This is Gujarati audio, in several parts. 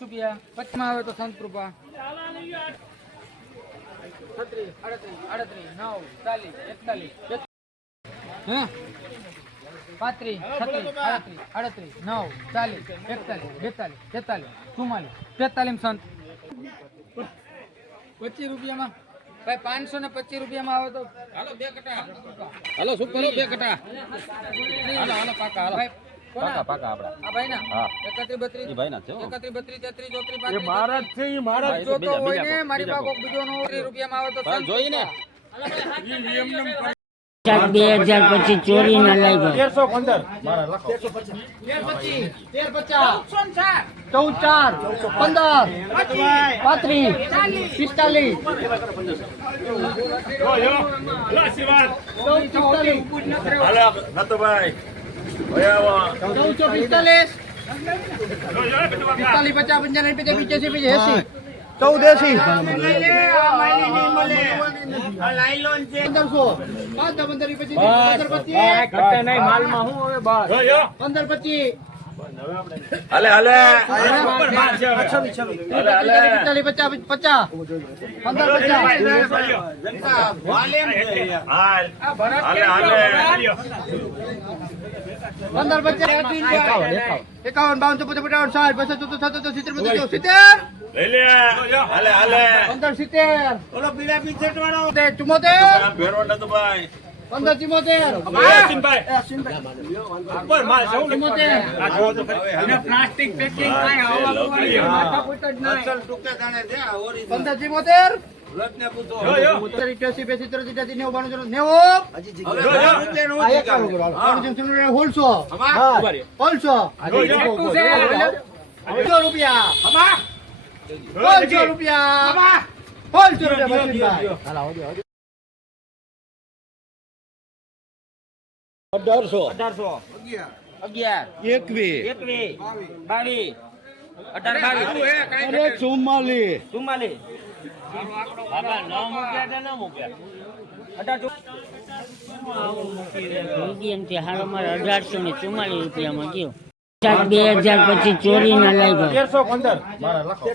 રૂપિયા 50 આવે તો સંત કૃપા 36 38 39 40 સંત 25 રૂપિયામાં ભાઈ 525 રૂપિયામાં આવે તો હાલો 2 કટા હાલો શું કરો 2 કટા હાલો પાકા હાલો પાકા આપડા આ ભાઈ ના હા 31 32 ભાઈ ના છે 31 32 33 34 35 એ મહારાજ છે ઈ મહારાજ જો તો હોય ને મારી પાસે કોક બીજો નો 30 રૂપિયામાં આવે તો જોઈ ને ઈ નિયમ 2025 ચોરી ના લાગ્યો 1315 મારા લખો 1325 1350 14 રૂપિયામાં ગયો 2025 ચોરી ના લાગ્યો 1315 મારા લખો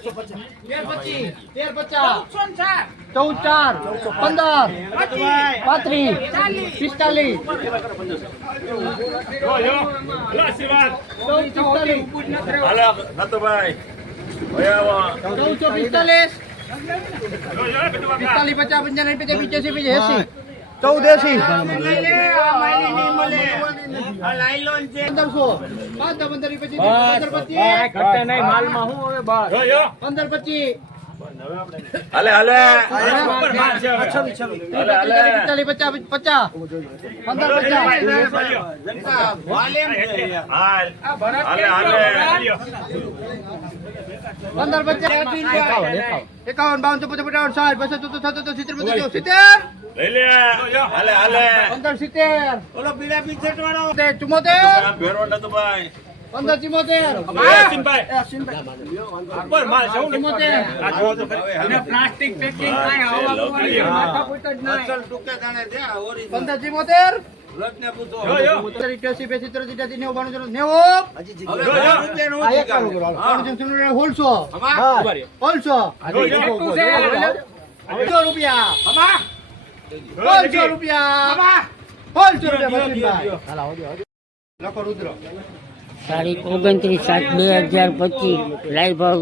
29/7/2025 લાઈવ ભાવ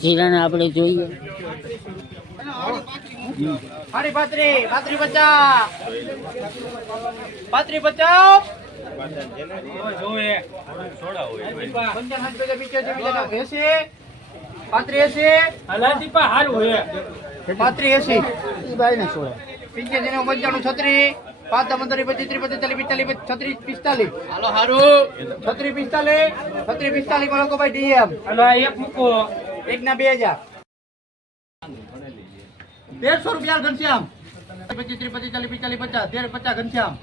જીરાના આપણે જોઈએ ₹150 ઘનશ્યામ 25 30 40 45 50 13 50 ઘનશ્યામ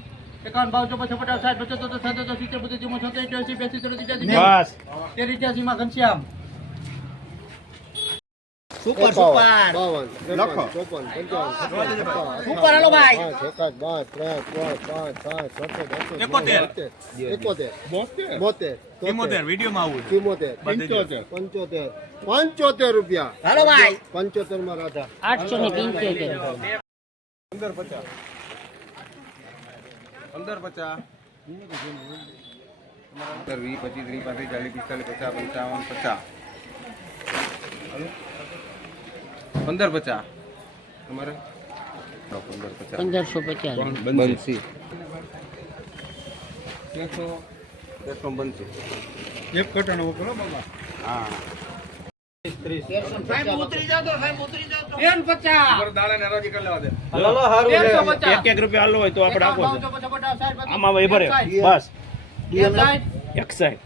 51 52 54 55 60 75 77 70 77 80 82 બસ 83 માં ઘનશ્યામ સુપર સુપર લખો સુપર હાલો ભાઈ 71 વિડીયોમાં આવું 75 રૂપિયા હાલો ભાઈ 75 માં રાધા 875 1550 બંસી એક કટણ કરો બાબા સાહેબ ઉતરી જાવ તો 50 દાડા ને રાજી કરી લેવા દે એક એક રૂપિયા હાલો હોય તો આપણે આપો આમાં ભાઈ ભરે બસ 61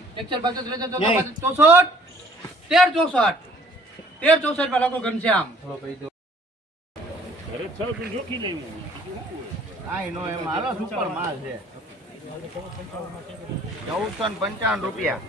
13 માં લખો ઘનશ્યામ આઈ નો એમ હાલો સુપર માલ છે 1455 રૂપિયા